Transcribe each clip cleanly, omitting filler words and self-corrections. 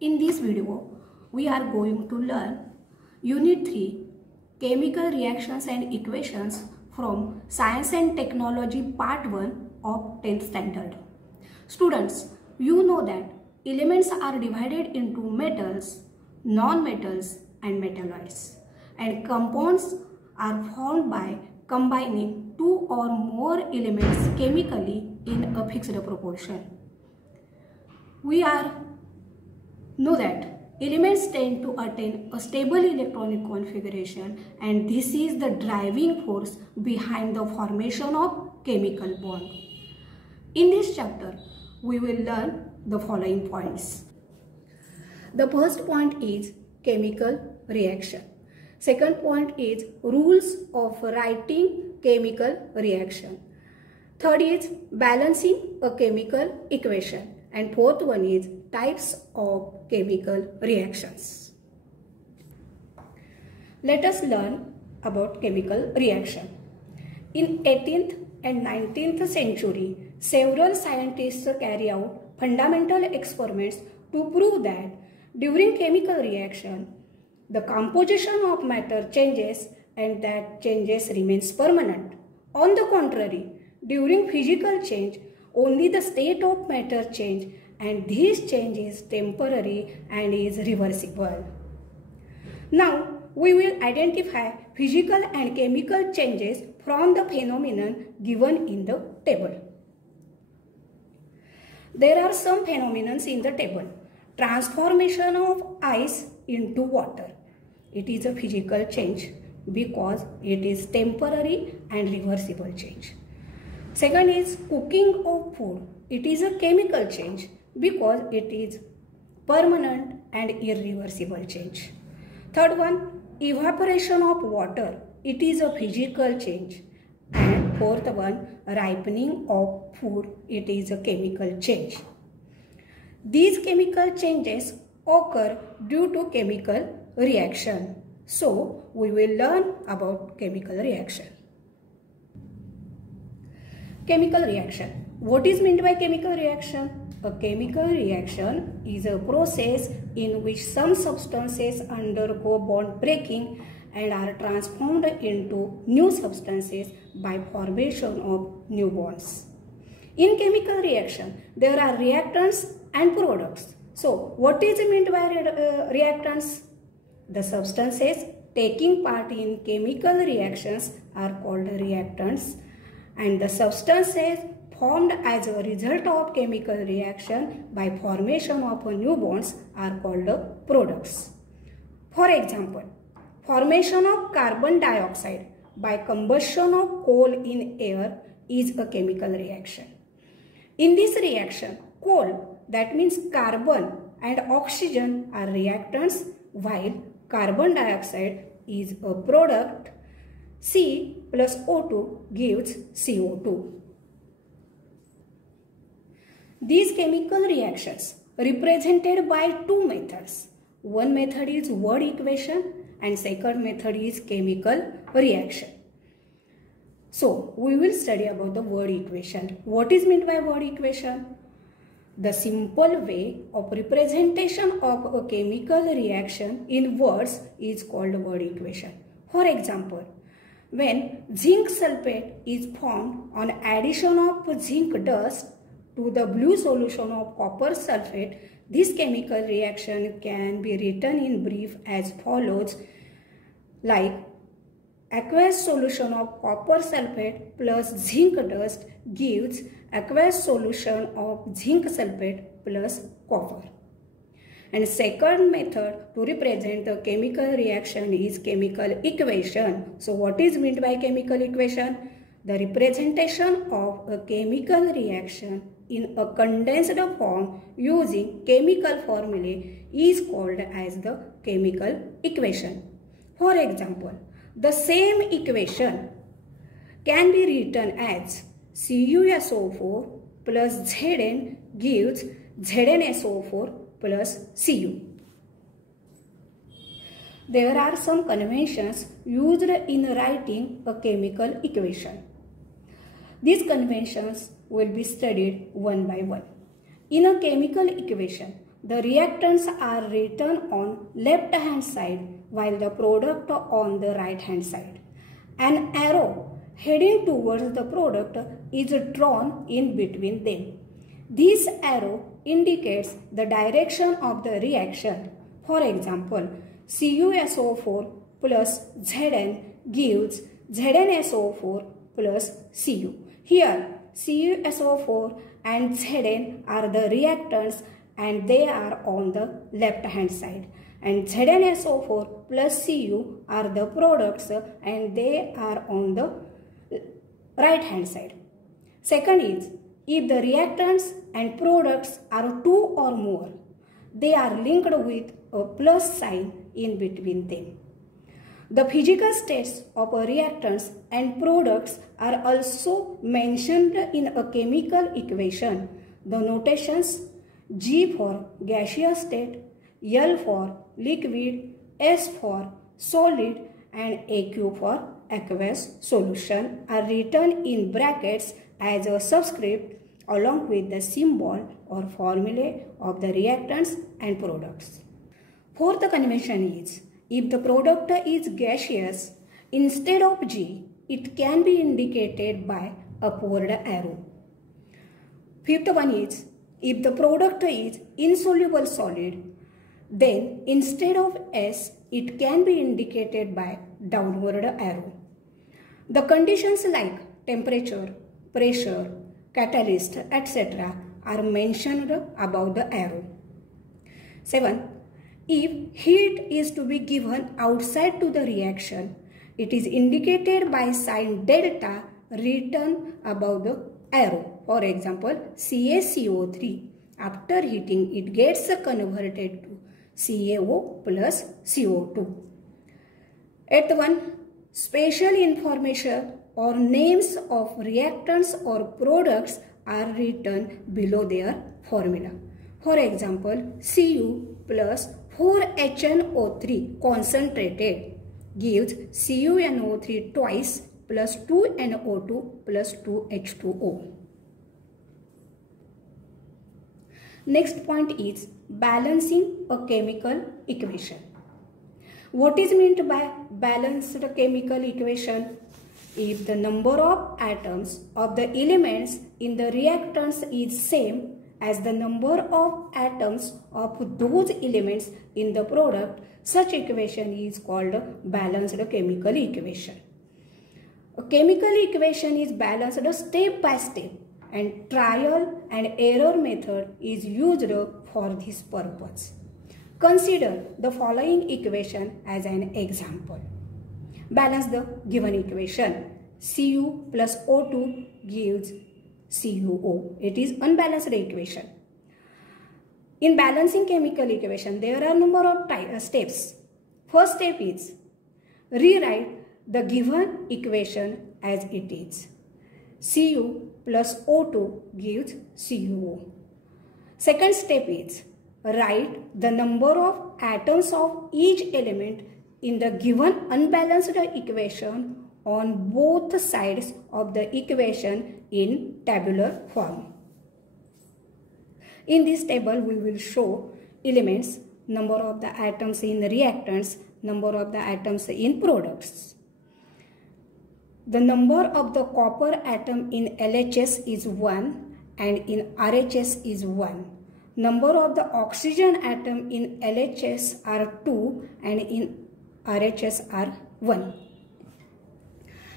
In this video, we are going to learn Unit 3 Chemical Reactions and Equations from Science and Technology Part 1 of 10th Standard. Students, you know that elements are divided into metals, non-metals and metalloids, and compounds are formed by combining two or more elements chemically in a fixed proportion. We know that elements tend to attain a stable electronic configuration, and this is the driving force behind the formation of chemical bond. In this chapter, we will learn the following points. The first point is chemical reaction. Second point is rules of writing chemical reaction. Third is balancing a chemical equation. And fourth one is types of chemical reactions. Let us learn about chemical reaction. In 18th and 19th century, several scientists carry out fundamental experiments to prove that during chemical reaction, the composition of matter changes and that changes remains permanent. On the contrary, during physical change, only the state of matter change, and this change is temporary and is reversible. Now, we will identify physical and chemical changes from the phenomenon given in the table. There are some phenomena in the table. Transformation of ice into water. It is a physical change because it is temporary and reversible change. Second is cooking of food. It is a chemical change because it is permanent and irreversible change. Third one, evaporation of water. It is a physical change. And fourth one, ripening of food. It is a chemical change. These chemical changes occur due to chemical reaction. So, we will learn about chemical reaction. Chemical reaction. What is meant by chemical reaction? A chemical reaction is a process in which some substances undergo bond breaking and are transformed into new substances by formation of new bonds. In chemical reaction, there are reactants and products. So, what is meant by reactants? The substances taking part in chemical reactions are called reactants, and the substances formed as a result of chemical reaction by formation of new bonds are called products. For example, formation of carbon dioxide by combustion of coal in air is a chemical reaction. In this reaction, coal, that means carbon, and oxygen are reactants, while carbon dioxide is a product. C plus O2 gives CO2. These chemical reactions represented by two methods. One method is word equation and second method is chemical reaction. So, we will study about the word equation. What is meant by word equation? The simple way of representation of a chemical reaction in words is called word equation. For example, when zinc sulfate is formed on addition of zinc dust to the blue solution of copper sulfate, this chemical reaction can be written in brief as follows, like aqueous solution of copper sulfate plus zinc dust gives aqueous solution of zinc sulfate plus copper. And second method to represent the chemical reaction is chemical equation. So what is meant by chemical equation? The representation of a chemical reaction in a condensed form using chemical formulae is called as the chemical equation. For example, the same equation can be written as CuSO4 plus Zn gives ZnSO4 plus Cu. There are some conventions used in writing a chemical equation. These conventions will be studied one by one. In a chemical equation, the reactants are written on left hand side while the product on the right hand side. An arrow heading towards the product is drawn in between them. This arrow indicates the direction of the reaction. For example, CuSO4 plus Zn gives ZnSO4 plus Cu. Here, CuSO4 and Zn are the reactants and they are on the left hand side. And ZnSO4 plus Cu are the products and they are on the right hand side. Second is, if the reactants and products are two or more, they are linked with a plus sign in between them. The physical states of reactants and products are also mentioned in a chemical equation. The notations G for gaseous state, L for liquid, S for solid and AQ for aqueous solution are written in brackets as a subscript along with the symbol or formulae of the reactants and products. Fourth convention is, if the product is gaseous, instead of G, it can be indicated by upward arrow. Fifth one is, if the product is insoluble solid, then instead of S, it can be indicated by downward arrow. The conditions like temperature, pressure, catalyst, etc. are mentioned above the arrow. 7. If heat is to be given outside to the reaction, it is indicated by sign delta written above the arrow. For example, CaCO3, after heating it gets converted to CaO plus CO2. 8th one, special information or names of reactants or products are written below their formula. For example, Cu plus 4HNO3 concentrated gives CuNO3 twice plus 2NO2 plus 2H2O. Next point is balancing a chemical equation. What is meant by balanced chemical equation? If the number of atoms of the elements in the reactants is same as the number of atoms of those elements in the product, such equation is called balanced chemical equation. A chemical equation is balanced step by step and trial and error method is used for this purpose. Consider the following equation as an example. Balance the given equation. Cu plus O2 gives CuO. It is unbalanced equation. In balancing chemical equation, there are number of steps. First step is rewrite the given equation as it is. Cu plus O2 gives CuO. Second step is write the number of atoms of each element in the given unbalanced equation on both sides of the equation in tabular form. In this table, we will show elements, number of the atoms in reactants, number of the atoms in products. The number of the copper atom in LHS is 1 and in RHS is 1. Number of the oxygen atom in LHS are 2 and in RHS are 1.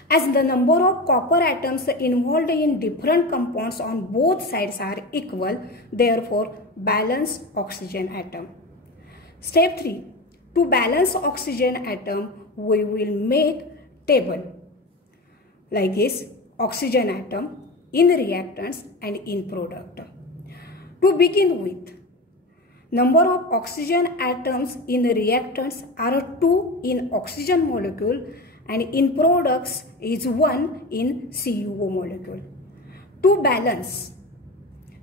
As the number of copper atoms involved in different compounds on both sides are equal, therefore balance oxygen atom. Step 3. To balance oxygen atom, we will make table like this: oxygen atom in reactants and in product. To begin with, number of oxygen atoms in reactants are 2 in oxygen molecule and in products is 1 in CuO molecule. To balance,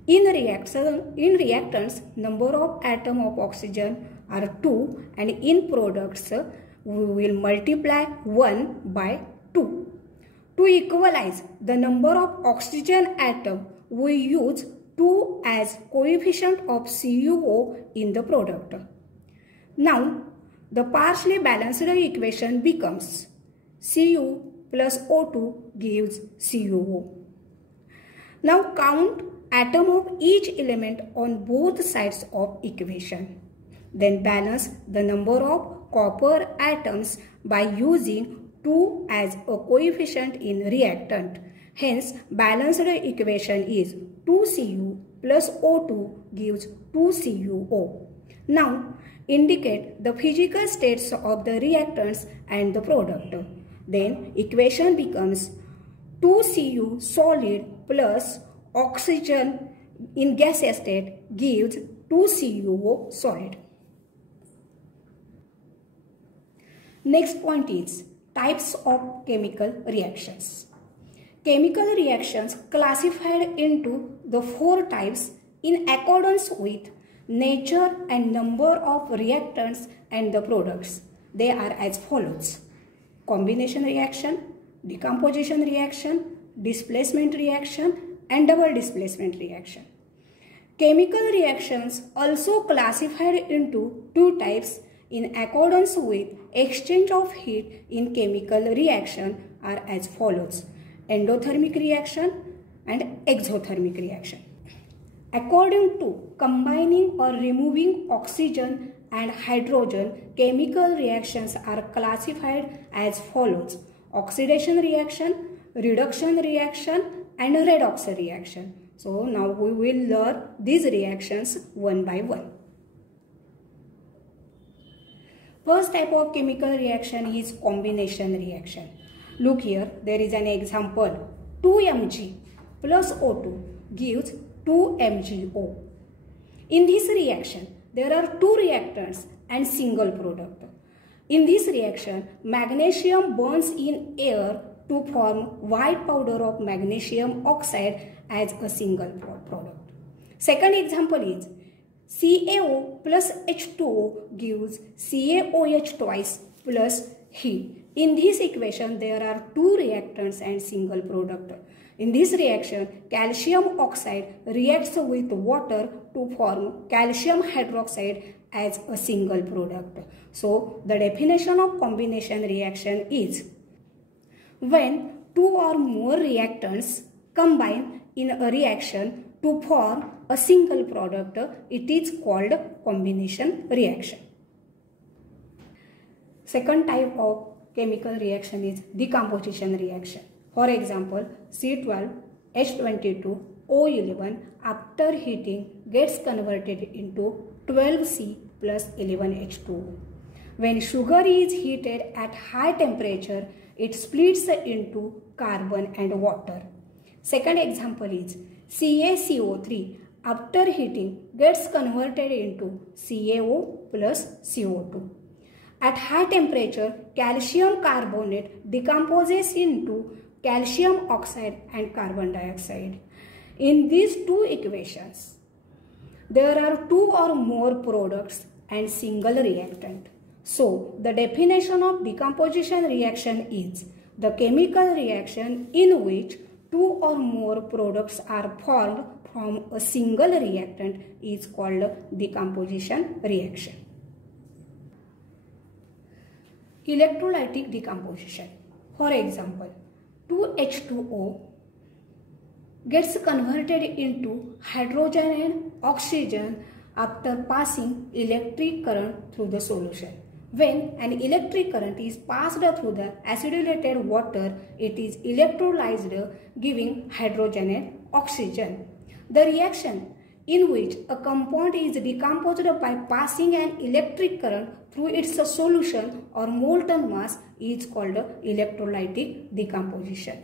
in reactants, number of atom of oxygen are 2 and in products we will multiply 1 by 2. To equalize the number of oxygen atom, we use 2 as coefficient of CuO in the product. Now, the partially balanced equation becomes Cu plus O2 gives CuO. Now count atom of each element on both sides of equation. Then balance the number of copper atoms by using 2 as a coefficient in reactant. Hence, balanced equation is 2Cu plus O2 gives 2CuO. Now, indicate the physical states of the reactants and the product. Then, equation becomes 2Cu solid plus oxygen in gas state gives 2CuO solid. Next point is types of chemical reactions. Chemical reactions classified into the 4 types in accordance with nature and number of reactants and the products. They are as follows: combination reaction, decomposition reaction, displacement reaction, and double displacement reaction. Chemical reactions also classified into 2 types in accordance with exchange of heat in chemical reaction are as follows: endothermic reaction and exothermic reaction. According to combining or removing oxygen and hydrogen, chemical reactions are classified as follows: oxidation reaction, reduction reaction, and redox reaction. So now we will learn these reactions one by one. First type of chemical reaction is combination reaction. Look here, there is an example. 2Mg plus O2 gives 2MgO. In this reaction, there are 2 reactants and single product. In this reaction, magnesium burns in air to form white powder of magnesium oxide as a single product. Second example is CaO plus H2O gives CaOH twice plus heat. In this equation, there are 2 reactants and single product. In this reaction, calcium oxide reacts with water to form calcium hydroxide as a single product. So, the definition of combination reaction is when 2 or more reactants combine in a reaction to form a single product, it is called combination reaction. Second type of chemical reaction is decomposition reaction. For example, C12H22O11 after heating gets converted into 12C plus 11H2O. When sugar is heated at high temperature, it splits into carbon and water. Second example is CaCO3 after heating gets converted into CaO plus CO2. At high temperature, calcium carbonate decomposes into calcium oxide and carbon dioxide. In these 2 equations, there are 2 or more products and single reactant. So, the definition of decomposition reaction is the chemical reaction in which 2 or more products are formed from a single reactant is called decomposition reaction. Electrolytic decomposition. For example, 2H2O gets converted into hydrogen and oxygen after passing electric current through the solution. When an electric current is passed through the acidulated water, it is electrolyzed, giving hydrogen and oxygen. The reaction in which a compound is decomposed by passing an electric current through its solution or molten mass is called electrolytic decomposition.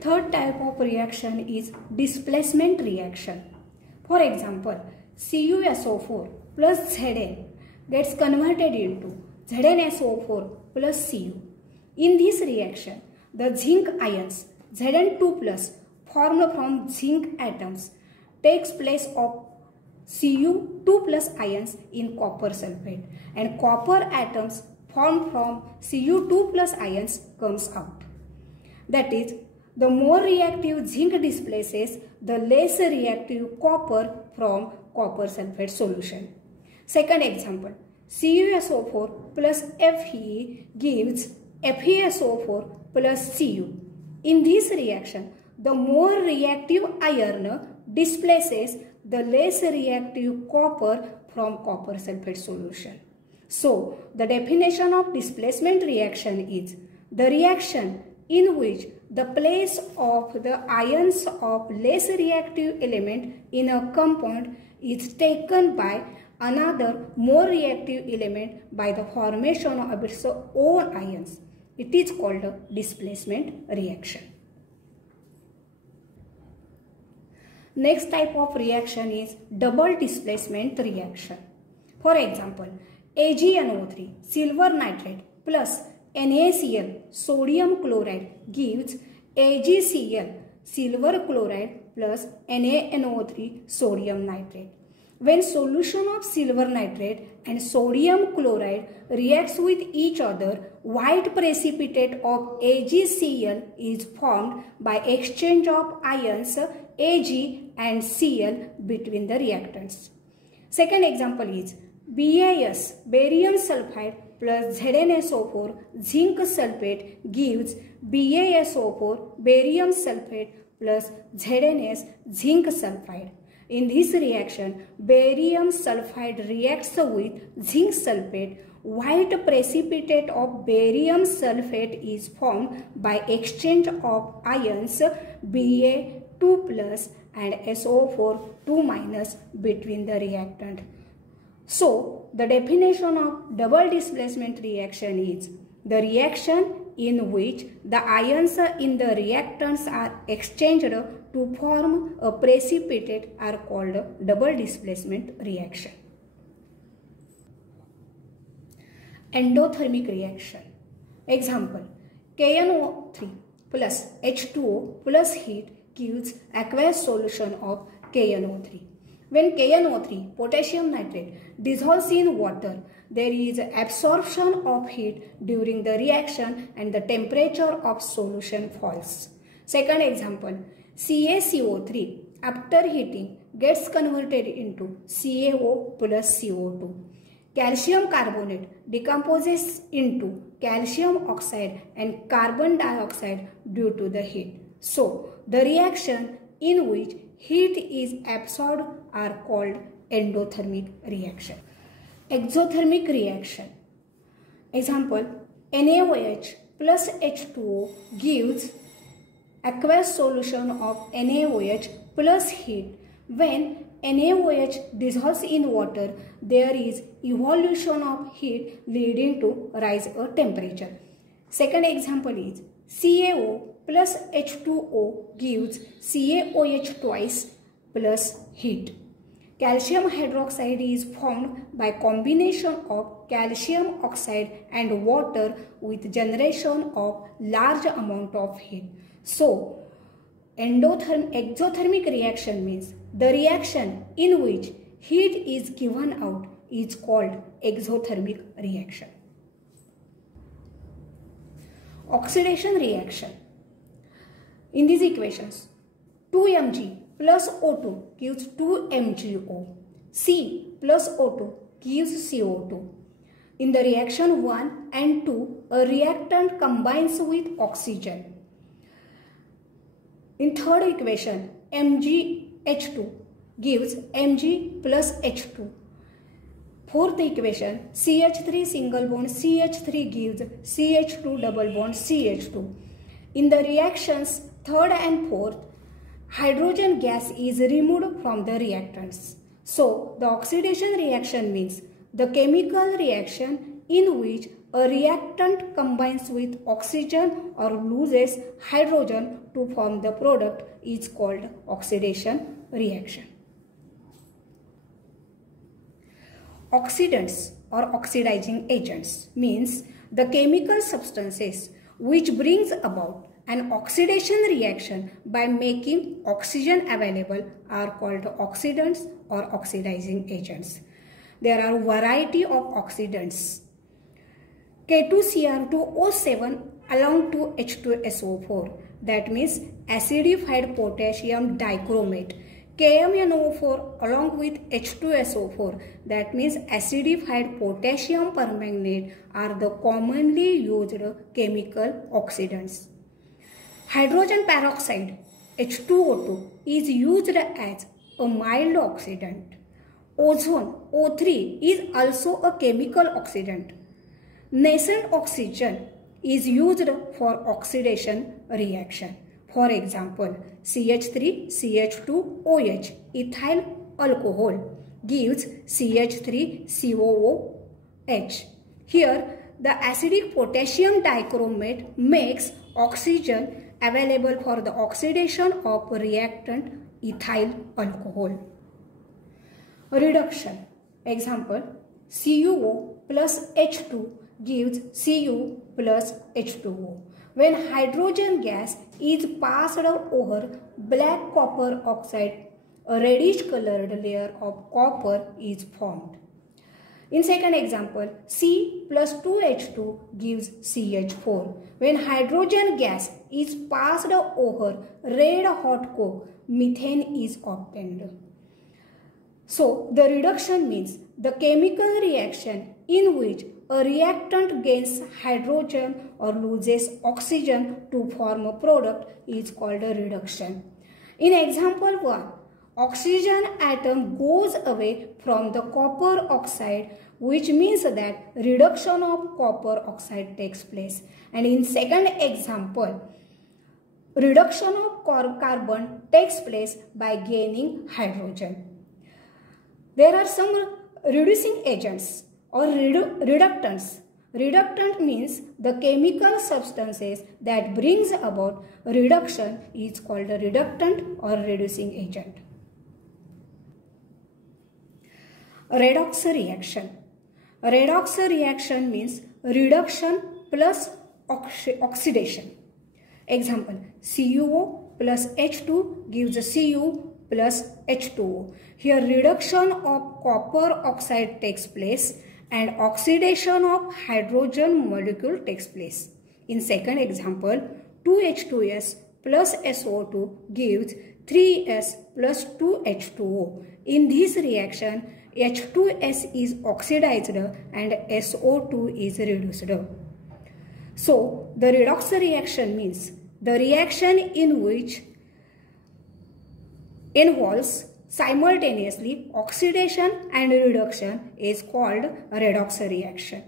Third type of reaction is displacement reaction. For example, CuSO4 plus Zn gets converted into ZnSO4 plus Cu. In this reaction, the zinc ions Zn2 plus formed from zinc atoms takes place of Cu2 plus ions in copper sulfate, and copper atoms formed from Cu2 plus ions comes out. That is, The more reactive zinc displaces the less reactive copper from copper sulfate solution. Second example, CuSO4 plus Fe gives FeSO4 plus Cu. In this reaction, the more reactive iron displaces the less reactive copper from copper sulfate solution. So, the definition of displacement reaction is the reaction in which the place of the ions of less reactive element in a compound is taken by another more reactive element by the formation of its own ions. It is called a displacement reaction. Next type of reaction is double displacement reaction. For example, AgNO3 silver nitrate plus NaCl sodium chloride gives AgCl silver chloride plus NaNO3 sodium nitrate. When solution of silver nitrate and sodium chloride reacts with each other, white precipitate of AgCl is formed by exchange of ions Ag and Cl between the reactants. Second example is BaS barium sulfide plus ZnSO4 zinc sulfate gives BaSO4 barium sulfate plus ZnS zinc sulfide. In this reaction, barium sulfide reacts with zinc sulfate. White precipitate of barium sulfate is formed by exchange of ions Ba2 plus and SO4 2 minus between the reactant. So, the definition of double displacement reaction is the reaction in which the ions in the reactants are exchanged to form a precipitate are called double displacement reaction. Endothermic reaction. Example, KNO3 plus H2O plus heat gives aqueous solution of KNO3. When KNO3, potassium nitrate, dissolves in water, there is absorption of heat during the reaction and the temperature of solution falls. Second example, CaCO3 after heating gets converted into CaO plus CO2. Calcium carbonate decomposes into calcium oxide and carbon dioxide due to the heat. So, the reaction in which heat is absorbed are called endothermic reaction. Exothermic reaction. Example, NaOH plus H2O gives aqueous solution of NaOH plus heat. When NaOH dissolves in water, there is evolution of heat leading to rise of temperature. Second example is CaO plus H2O gives CaOH twice plus heat. Calcium hydroxide is formed by combination of calcium oxide and water with generation of large amount of heat. So, exothermic reaction means the reaction in which heat is given out is called exothermic reaction. Oxidation reaction. In these equations, 2Mg plus O2 gives 2MgO. C plus O2 gives CO2. In the reaction 1 and 2, a reactant combines with oxygen. In third equation, MgH2 gives Mg plus H2. Fourth equation, CH3 single bond CH3 gives CH2 double bond CH2. In the reactions third and fourth, hydrogen gas is removed from the reactants. So, the oxidation reaction means the chemical reaction in which a reactant combines with oxygen or loses hydrogen to form the product is called oxidation reaction. Oxidants or oxidizing agents means the chemical substances which brings about an oxidation reaction by making oxygen available are called oxidants or oxidizing agents. There are a variety of oxidants. K2Cr2O7 along to H2SO4. That means acidified potassium dichromate. KMnO4 along with H2SO4. That means acidified potassium permanganate are the commonly used chemical oxidants. Hydrogen peroxide H2O2 is used as a mild oxidant. Ozone O3 is also a chemical oxidant. Nascent oxygen is used for oxidation reaction. For example, CH3CH2OH ethyl alcohol gives CH3COOH. Here, the acidic potassium dichromate makes oxygen available for the oxidation of reactant ethyl alcohol. Reduction. Example, CuO plus H2 gives Cu plus H2O. When hydrogen gas is passed over black copper oxide, a reddish colored layer of copper is formed. In second example, C plus 2H2 gives CH4. When hydrogen gas is passed over red hot coke, methane is obtained. So, the reduction means the chemical reaction in which a reactant gains hydrogen or loses oxygen to form a product is called a reduction. In example 1, oxygen atom goes away from the copper oxide, which means that reduction of copper oxide takes place. And in second example, reduction of carbon takes place by gaining hydrogen. There are some reducing agents or reductants. Reductant means the chemical substances that brings about reduction is called a reductant or reducing agent. Redox reaction. Redox reaction means reduction plus oxidation. Example, CuO plus H2 gives Cu plus H2O. Here reduction of copper oxide takes place and oxidation of hydrogen molecule takes place. In second example, 2H2S plus SO2 gives 3S plus 2H2O. In this reaction, H2S is oxidized and SO2 is reduced. So, the redox reaction means the reaction in which involves simultaneously oxidation and reduction is called a redox reaction.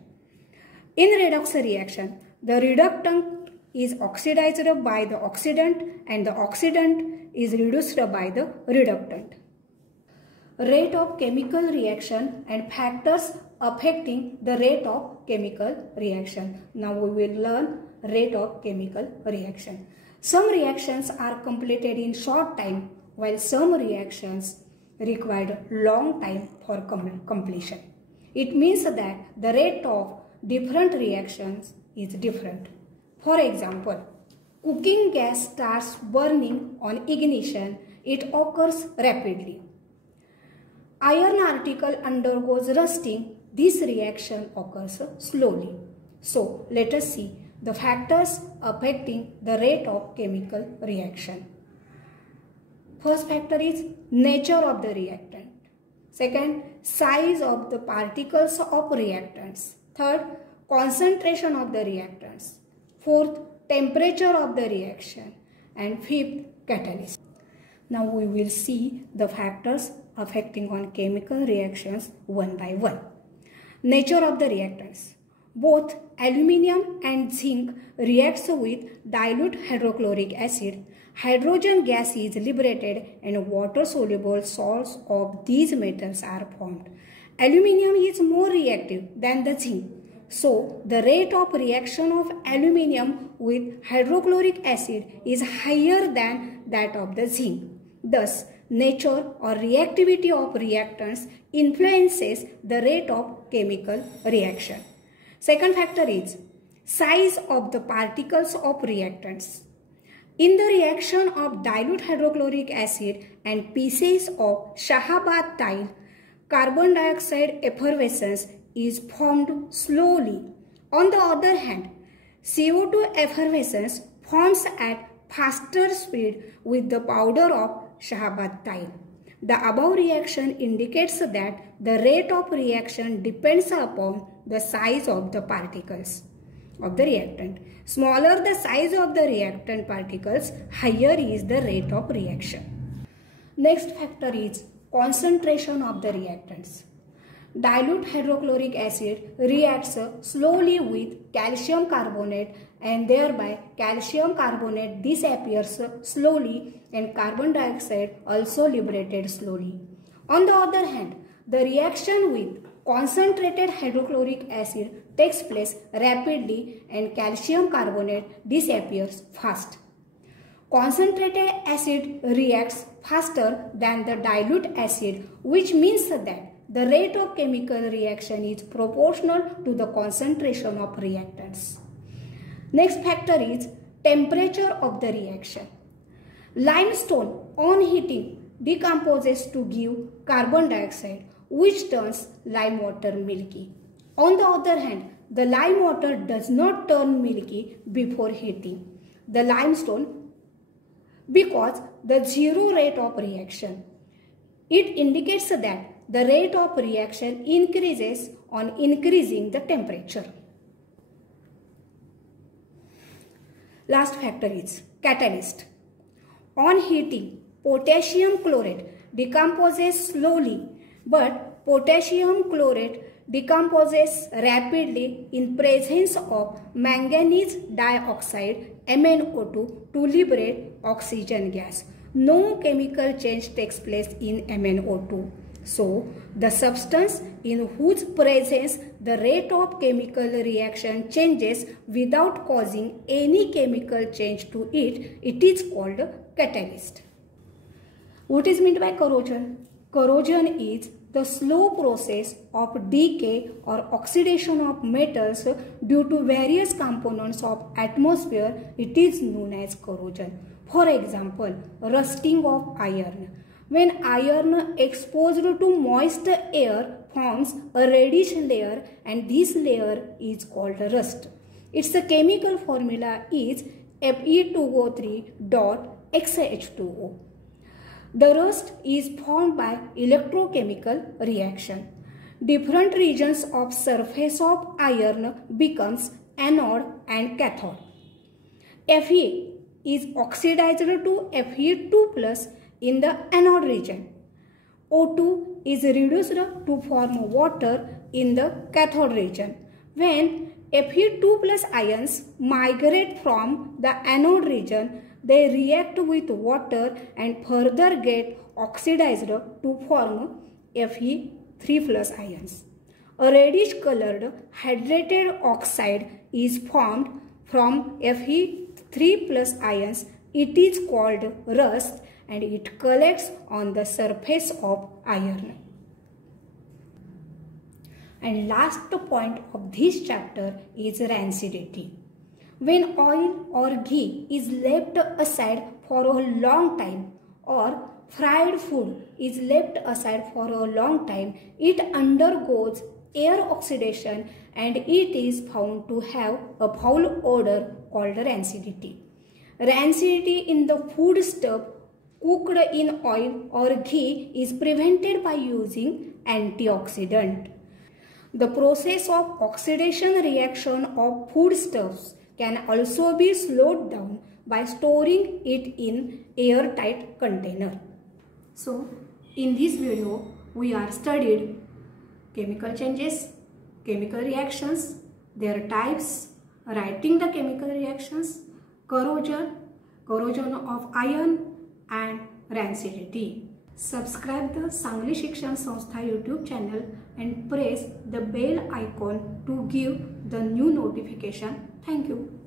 In redox reaction, the reductant is oxidized by the oxidant and the oxidant is reduced by the reductant. Rate of chemical reaction and factors affecting the rate of chemical reaction. Now we will learn rate of chemical reaction. Some reactions are completed in short time, while some reactions required long time for completion. It means that the rate of different reactions is different. For example, cooking gas starts burning on ignition, it occurs rapidly. Iron article undergoes rusting, this reaction occurs slowly. So, let us see the factors affecting the rate of chemical reaction. First factor is nature of the reactant. Second, size of the particles of reactants. Third, concentration of the reactants. Fourth, temperature of the reaction. And fifth, catalyst. Now we will see the factors affecting on chemical reactions one by one. Nature of the reactants. Both aluminium and zinc reacts with dilute hydrochloric acid. Hydrogen gas is liberated and water-soluble salts of these metals are formed. Aluminium is more reactive than the zinc. So, the rate of reaction of aluminium with hydrochloric acid is higher than that of the zinc. Thus, nature or reactivity of reactants influences the rate of chemical reaction. Second factor is size of the particles of reactants. In the reaction of dilute hydrochloric acid and pieces of Shahabad tile, carbon dioxide effervescence is formed slowly. On the other hand, CO2 effervescence forms at faster speed with the powder of Shahabath-Tile. The above reaction indicates that the rate of reaction depends upon the size of the particles of the reactant. Smaller the size of the reactant particles, higher is the rate of reaction. Next factor is concentration of the reactants. Dilute hydrochloric acid reacts slowly with calcium carbonate and thereby calcium carbonate disappears slowly and carbon dioxide also liberated slowly. On the other hand, the reaction with concentrated hydrochloric acid takes place rapidly and calcium carbonate disappears fast. Concentrated acid reacts faster than the dilute acid, which means that the rate of chemical reaction is proportional to the concentration of reactants. Next factor is temperature of the reaction. Limestone on heating decomposes to give carbon dioxide, which turns lime water milky. On the other hand, the lime water does not turn milky before heating the limestone because the zero rate of reaction. It indicates that the rate of reaction increases on increasing the temperature. Last factor is catalyst. On heating, potassium chlorate decomposes slowly, but potassium chlorate decomposes rapidly in presence of manganese dioxide MnO2 to liberate oxygen gas. No chemical change takes place in MnO2. So, the substance in whose presence the rate of chemical reaction changes without causing any chemical change to it, it is called catalyst. What is meant by corrosion? Corrosion is the slow process of decay or oxidation of metals due to various components of atmosphere. It is known as corrosion. For example, rusting of iron. When iron exposed to moist air forms a reddish layer and this layer is called rust. Its chemical formula is Fe2O3.XH2O. The rust is formed by electrochemical reaction. Different regions of surface of iron becomes anode and cathode. Fe is oxidized to Fe2+ in the anode region. O2 is reduced to form water in the cathode region. When Fe2+ ions migrate from the anode region, they react with water and further get oxidized to form Fe3+ ions. A reddish colored hydrated oxide is formed from Fe3+ ions. It is called rust and it collects on the surface of iron. And last point of this chapter is rancidity. When oil or ghee is left aside for a long time or fried food is left aside for a long time, it undergoes air oxidation and it is found to have a foul odor called rancidity. Rancidity in the food stuff cooked in oil or ghee is prevented by using antioxidant. The process of oxidation reaction of foodstuffs can also be slowed down by storing it in airtight container. So, in this video, we are studied chemical changes, chemical reactions, their types, writing the chemical reactions, corrosion of iron, and rancidity. Subscribe the Sangli Shikshan Sanstha YouTube channel and press the bell icon to give the new notification. Thank you.